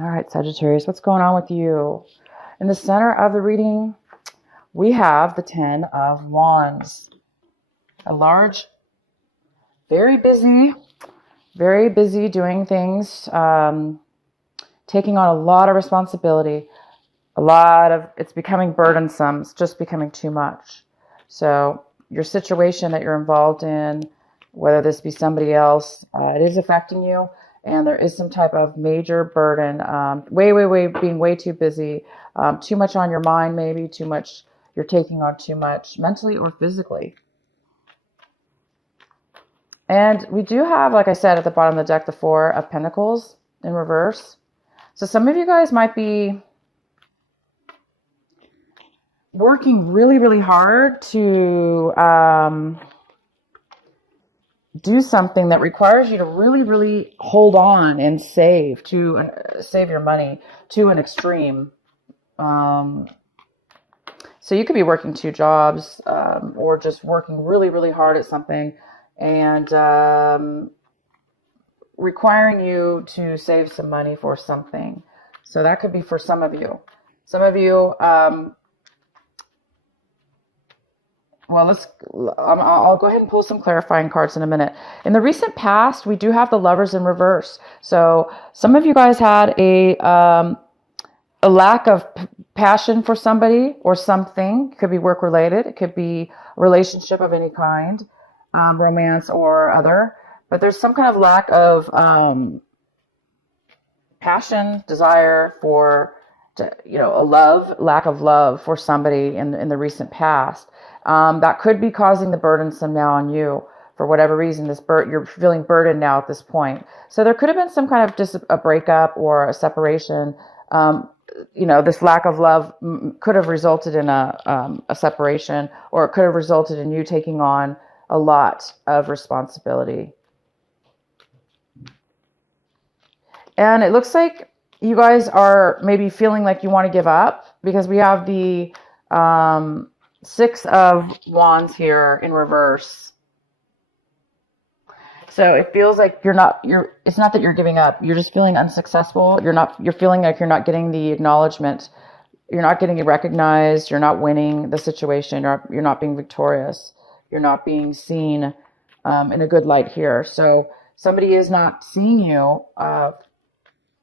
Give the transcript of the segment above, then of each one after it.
All right, Sagittarius, what's going on with you? In the center of the reading, we have the Ten of Wands. A large, very busy doing things, taking on a lot of responsibility. It's becoming burdensome. It's just becoming too much. So your situation that you're involved in, whether this be somebody else, it is affecting you. And there is some type of major burden, being way too busy, too much on your mind, maybe too much, you're taking on too much mentally or physically. And we do have, like I said, at the bottom of the deck, the Four of Pentacles in reverse. So some of you guys might be working really, really hard to do something that requires you to really, really hold on and save your money to an extreme. So you could be working two jobs or just working really, really hard at something and requiring you to save some money for something. So that could be for some of you. Some of you, I'll go ahead and pull some clarifying cards in a minute. In the recent past, we do have the Lovers in reverse. So some of you guys had a lack of passion for somebody or something. It could be work related. It could be a relationship of any kind, romance or other. But there's some kind of lack of passion, desire for, lack of love for somebody in the recent past. That could be causing the burdensome now on you for whatever reason. You're feeling burdened now at this point. So there could have been some kind of a breakup or a separation. This lack of love could have resulted in a separation, or it could have resulted in you taking on a lot of responsibility. And it looks like you guys are maybe feeling like you want to give up, because we have the Six of Wands here in reverse. So it feels like it's not that you're giving up. You're just feeling unsuccessful. You're feeling like you're not getting the acknowledgement. You're not getting recognized. You're not winning the situation. You're not being victorious. You're not being seen in a good light here. So somebody is not seeing you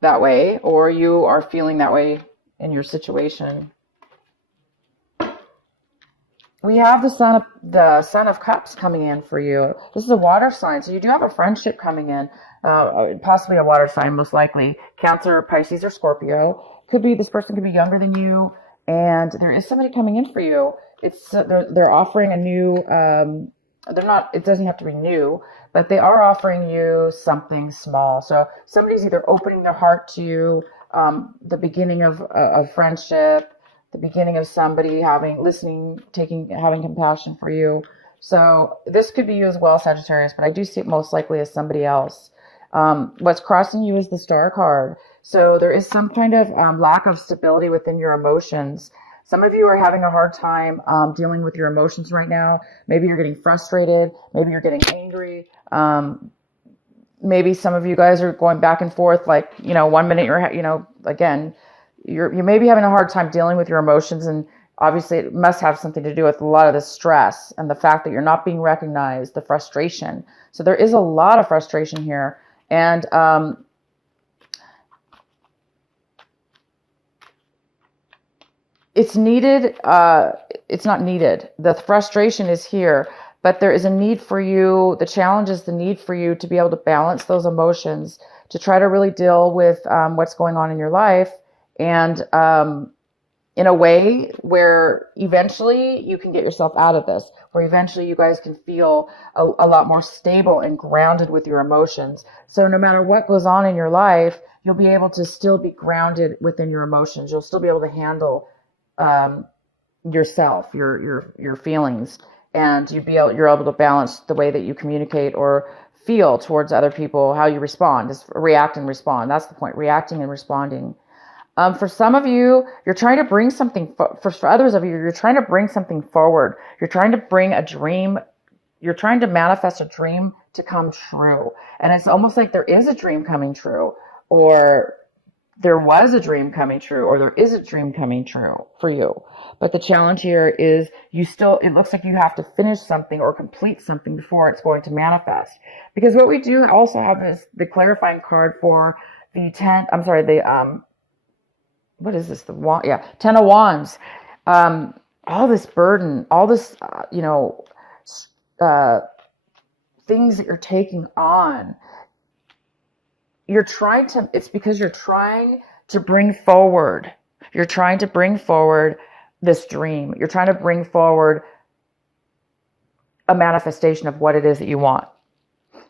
that way, or you are feeling that way in your situation. We have the Son of Cups coming in for you. This is a water sign, so you do have a friendship coming in, possibly a water sign, most likely. Cancer, Pisces, or Scorpio. This person could be younger than you, and there is somebody coming in for you. They're offering a new. It doesn't have to be new, but they are offering you something small. So somebody's either opening their heart to you, the beginning of friendship, the beginning of somebody having compassion for you. So this could be you as well, Sagittarius, but I do see it most likely as somebody else. What's crossing you is the Star card. So there is some kind of lack of stability within your emotions. Some of you are having a hard time dealing with your emotions right now. Maybe you're getting frustrated. Maybe you're getting angry. Maybe some of you guys are going back and forth. 1 minute you may be having a hard time dealing with your emotions, and obviously it must have something to do with a lot of the stress and the fact that you're not being recognized, the frustration. So there is a lot of frustration here, and it's needed. It's not needed. The frustration is here, but there is a need for you. The challenge is the need for you to be able to balance those emotions, to try to really deal with what's going on in your life, and in a way where eventually you can get yourself out of this, where eventually you guys can feel a lot more stable and grounded with your emotions. So no matter what goes on in your life, you'll be able to still be grounded within your emotions. You'll still be able to handle yourself, your feelings, and you're able to balance the way that you communicate or feel towards other people, how you respond. Just react and respond. That's the point, reacting and responding. For some of you, you're trying to bring something, for others of you, you're trying to bring something forward. You're trying to bring a dream. You're trying to manifest a dream to come true. And it's almost like there is a dream coming true, or there was a dream coming true, or there is a dream coming true for you. But the challenge here is it looks like you have to finish something or complete something before it's going to manifest. Because what we do also have is the clarifying card for what is this? The wand, yeah, 10 of Wands. All this burden, all this, things that you're taking on. It's because you're trying to bring forward. You're trying to bring forward this dream. You're trying to bring forward a manifestation of what it is that you want.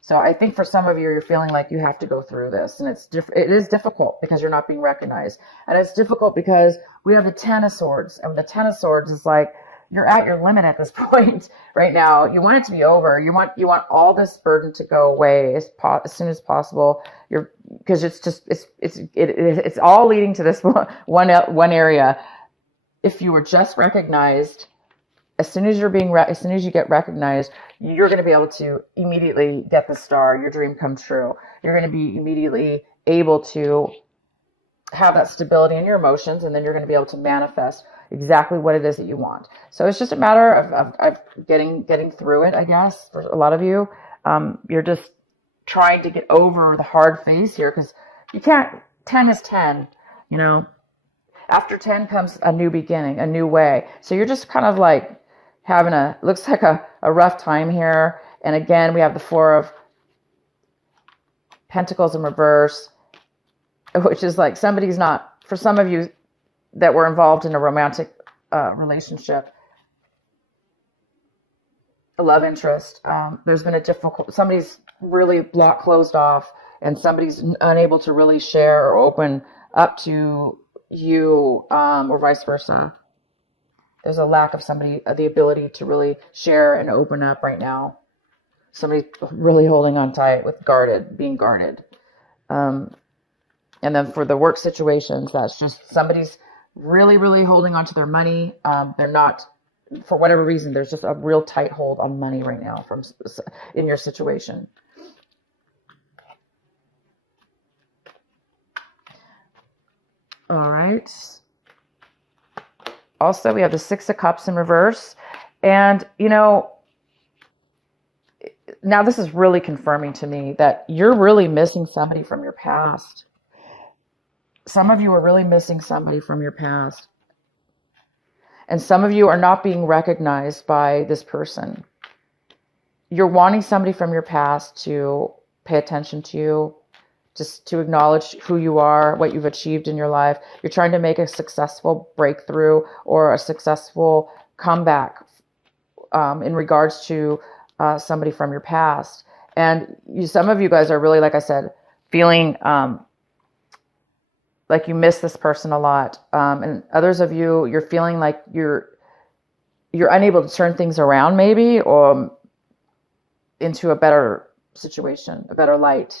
So I think for some of you, you're feeling like you have to go through this, and it is difficult because you're not being recognized. And it's difficult because we have the 10 of Swords, and the 10 of Swords is like, you're at your limit at this point right now. You want it to be over. You want all this burden to go away as soon as possible. Because it's all leading to this one area. If you were just recognized, as soon as you get recognized, you're going to be able to immediately get the star, your dream come true. You're going to be immediately able to have that stability in your emotions, and then you're going to be able to manifest exactly what it is that you want. So it's just a matter of getting through it, I guess, for a lot of you. You're just trying to get over the hard phase here, because you can't, 10 is 10, After 10 comes a new beginning, a new way. So you're just kind of like looks like a rough time here. And again, we have the 4 of Pentacles in reverse, which is like for some of you that were involved in a romantic relationship, a love interest, there's been somebody's really closed off, and somebody's unable to really share or open up to you, or vice versa. There's a lack of the ability to really share and open up right now. Somebody's really holding on tight being guarded. And then for the work situations, that's just somebody's really, really holding on to their money. They're not, for whatever reason, there's just a real tight hold on money right now in your situation. All right. Also, we have the 6 of Cups in reverse. And, now this is really confirming to me that you're really missing somebody from your past. Some of you are really missing somebody from your past. And some of you are not being recognized by this person. You're wanting somebody from your past to pay attention to you, just to acknowledge who you are, what you've achieved in your life. You're trying to make a successful breakthrough or a successful comeback in regards to somebody from your past. And some of you guys are really, like I said, feeling like you miss this person a lot. And others of you, you're feeling like you're unable to turn things around maybe, or into a better situation, a better light.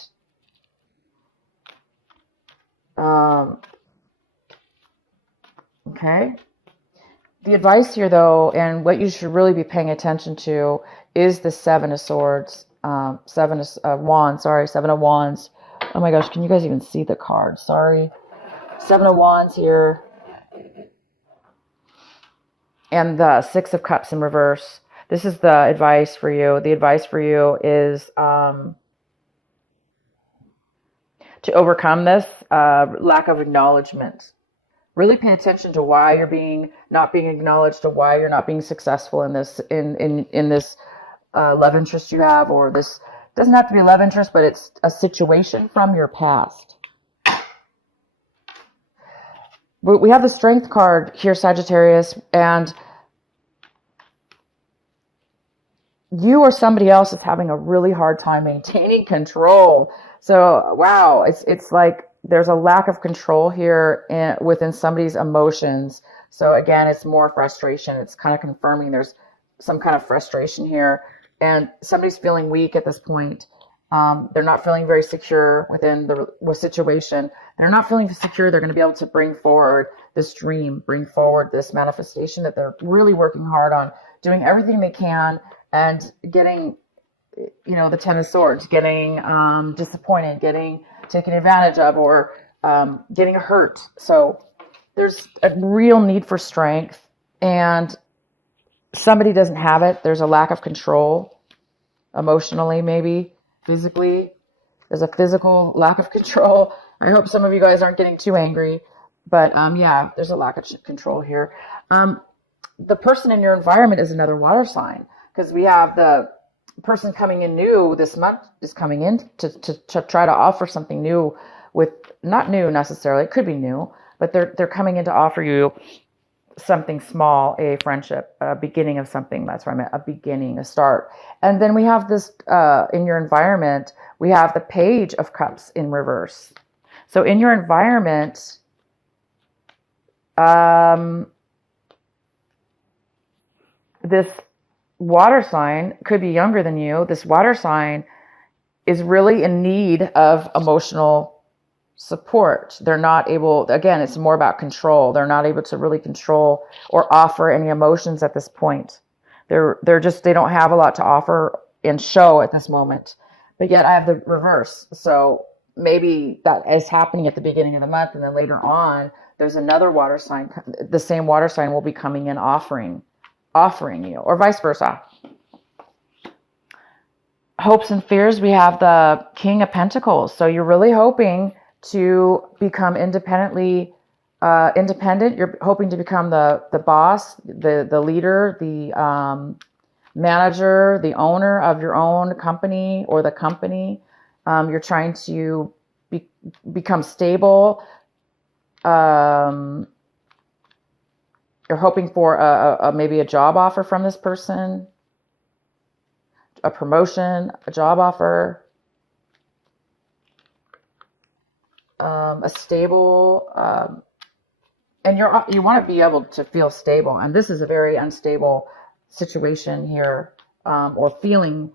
Okay. The advice here, though, and what you should really be paying attention to is the 7 of Swords, 7 of Wands. Oh my gosh, can you guys even see the card? Sorry. 7 of Wands here. And the 6 of Cups in reverse. This is the advice for you. The advice for you is to overcome this lack of acknowledgement. Really pay attention to why you're not being acknowledged, to why you're not being successful in this in this love interest you have, or this doesn't have to be a love interest, but it's a situation from your past. We have the Strength card here, Sagittarius, and you or somebody else is having a really hard time maintaining control. So, wow, it's like there's a lack of control here within somebody's emotions. So again, it's more frustration. It's kind of confirming there's some kind of frustration here, and somebody's feeling weak at this point. They're not feeling very secure within the situation. They're not feeling secure they're going to be able to bring forward this dream, bring forward this manifestation that they're really working hard on, doing everything they can, and getting, the 10 of Swords, getting disappointed, getting taken advantage of, or getting hurt. So there's a real need for strength, and somebody doesn't have it. There's a lack of control emotionally, maybe physically. There's a physical lack of control. I hope some of you guys aren't getting too angry, but yeah, there's a lack of control here. The person in your environment is another water sign, because we have the person coming in new this month is coming in to try to offer something new, with not new necessarily, it could be new, but they're coming in to offer you something small, a friendship, a beginning of something. That's what I meant, a beginning, a start. And then we have this in your environment, we have the Page of Cups in reverse. So in your environment, this water sign could be younger than you. This water sign is really in need of emotional support. They're not able, again, it's more about control. They're not able to really control or offer any emotions at this point. They don't have a lot to offer and show at this moment. But yet I have the reverse. So maybe that is happening at the beginning of the month, and then later on, there's another water sign, the same water sign will be coming in offering you, or vice versa. Hopes and fears, we have the King of Pentacles. So you're really hoping to become independent. You're hoping to become the boss, the leader, the manager, the owner of your own company or the company. You're trying to become stable. You're hoping for maybe a job offer from this person, a promotion, a job offer. A stable, and you want to be able to feel stable. And this is a very unstable situation here, or feeling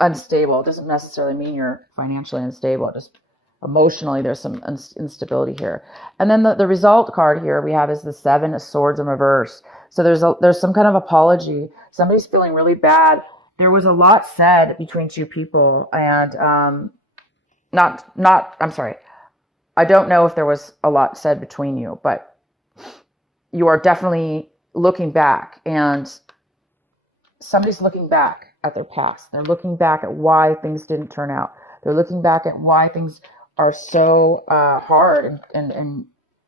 unstable. It doesn't necessarily mean you're financially unstable. Just emotionally, there's some instability here. And then the result card here we have is the Seven of Swords in reverse. So there's some kind of apology. Somebody's feeling really bad. There was a lot said between two people, and I'm sorry. I don't know if there was a lot said between you, but you are definitely looking back, and somebody's looking back at their past. They're looking back at why things didn't turn out. They're looking back at why things are so hard and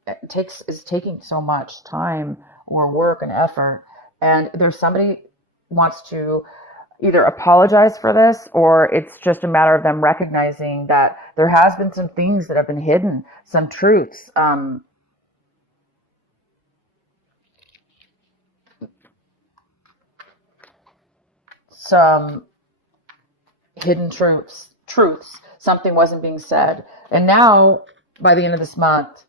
is taking so much time or work and effort. And there's somebody wants to either apologize for this, or it's just a matter of them recognizing that there has been some things that have been hidden, some truths, some hidden truths, something wasn't being said. And now, by the end of this month,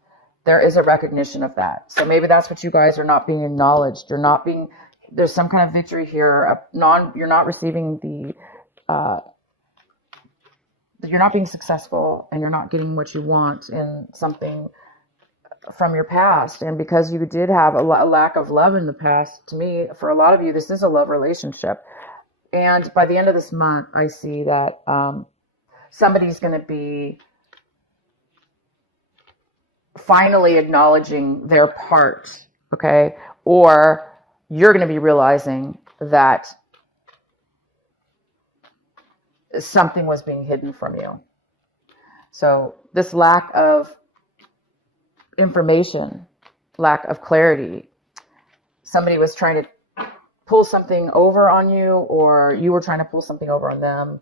there is a recognition of that. So maybe that's what you guys are not being acknowledged. There's some kind of victory here. You're not receiving you're not being successful, and you're not getting what you want in something from your past. And because you did have a lack of love in the past, to me, for a lot of you, this is a love relationship. And by the end of this month, I see that somebody's going to be finally acknowledging their part, okay? Or you're going to be realizing that something was being hidden from you. So this lack of information, lack of clarity, somebody was trying to pull something over on you, or you were trying to pull something over on them.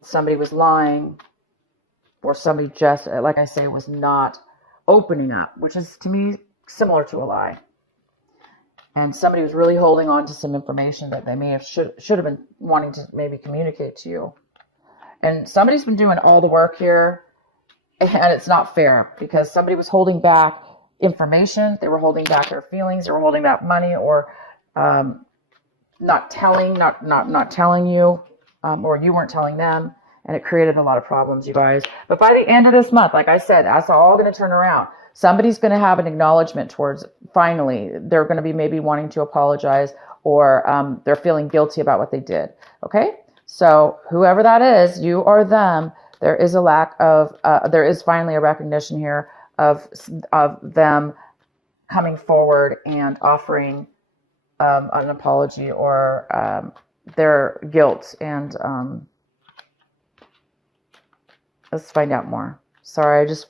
Somebody was lying, or somebody just, like I say, was not opening up, which is to me similar to a lie. And somebody was really holding on to some information that they may have should have been wanting to maybe communicate to you. And somebody's been doing all the work here, and it's not fair, because somebody was holding back information, they were holding back their feelings, they were holding back money, or not telling you, or you weren't telling them, and it created a lot of problems, you guys. But by the end of this month, like I said, that's all going to turn around. Somebody's going to have an acknowledgement towards, finally, they're going to be maybe wanting to apologize, or they're feeling guilty about what they did. Okay? So whoever that is, you or them, There is a lack of, there is finally a recognition here of them coming forward and offering an apology or their guilt. And let's find out more. Sorry, I just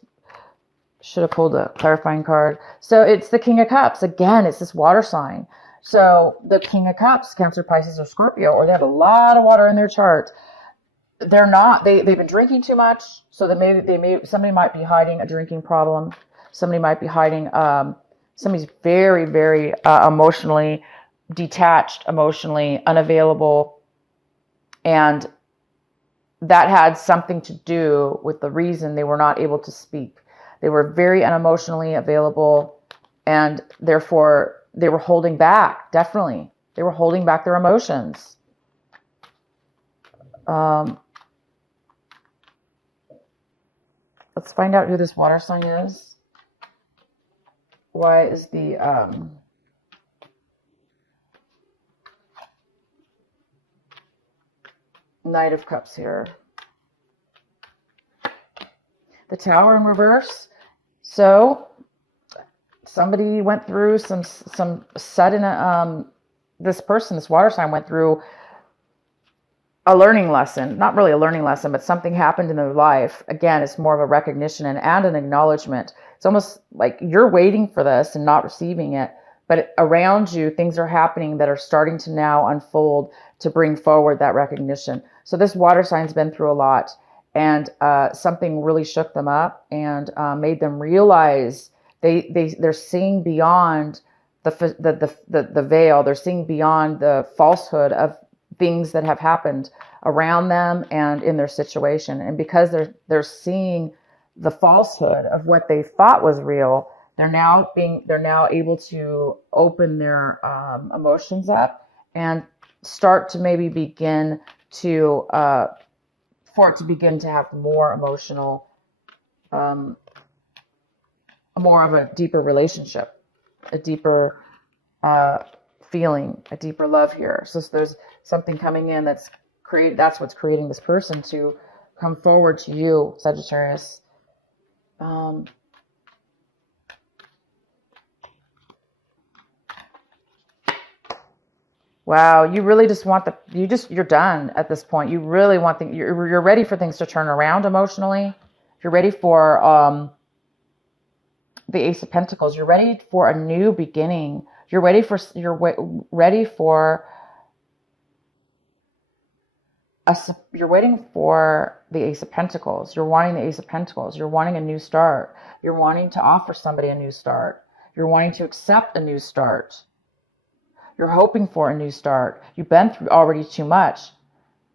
should have pulled a clarifying card. So it's the King of Cups. Again, it's this water sign. So the King of Cups, Cancer, Pisces, or Scorpio, or they have a lot of water in their chart. They're not, they've been drinking too much. So somebody might be hiding a drinking problem. Somebody might be hiding, somebody's very, very emotionally detached, emotionally unavailable. And that had something to do with the reason they were not able to speak. They were very unemotionally available, and therefore they were holding back. Definitely. They were holding back their emotions. Let's find out who this water sign is. Why is the Knight of Cups here? The Tower in reverse. So somebody went through some sudden, this person, this water sign went through a learning lesson. Not really a learning lesson, but something happened in their life. Again, it's more of a recognition and an acknowledgement. It's almost like you're waiting for this and not receiving it, but around you, things are happening that are starting to now unfold to bring forward that recognition. So this water sign's been through a lot, and something really shook them up and made them realize they're seeing beyond the veil. They're seeing beyond the falsehood of things that have happened around them and in their situation. And because they're seeing the falsehood of what they thought was real, they're now able to open their emotions up and start to maybe begin to for it to begin to have more emotional, more of a deeper relationship, a deeper feeling, a deeper love here. So there's something coming in that's what's creating this person to come forward to you, Sagittarius. Wow, you really just want you're done at this point. You really want you're ready for things to turn around emotionally. You're ready for the Ace of Pentacles. You're ready for a new beginning. You're ready for you're waiting for the Ace of Pentacles. You're wanting the Ace of Pentacles. You're wanting a new start. You're wanting to offer somebody a new start. You're wanting to accept a new start. You're hoping for a new start. You've been through already too much,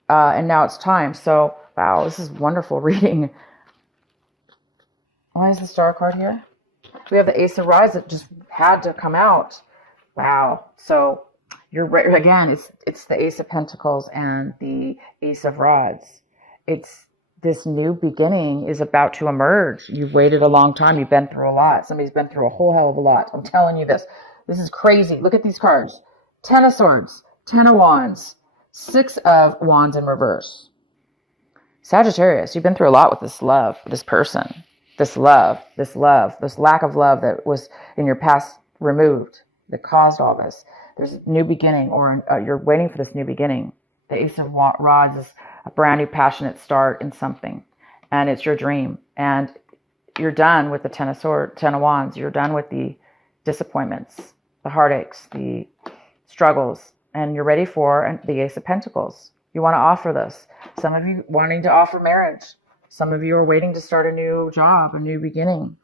and now it's time. So, wow, this is wonderful reading. Why is the Star card here? We have the Ace of Rods that just had to come out. Wow. So you're right again. It's the Ace of Pentacles and the Ace of Rods. It's this new beginning is about to emerge. You've waited a long time. You've been through a lot. Somebody's been through a whole hell of a lot. I'm telling you this. This is crazy. Look at these cards. 10 of Swords, 10 of Wands, 6 of Wands in reverse. Sagittarius, you've been through a lot with this love, this person, this lack of love that was in your past removed, that caused all this. There's a new beginning, or you're waiting for this new beginning. The Ace of Rods is a brand new passionate start in something, and it's your dream. And you're done with the 10 of Wands. You're done with the disappointments, the heartaches, the struggles, and you're ready for the Ace of Pentacles. You want to offer this. Some of you wanting to offer marriage. Some of you are waiting to start a new job, a new beginning.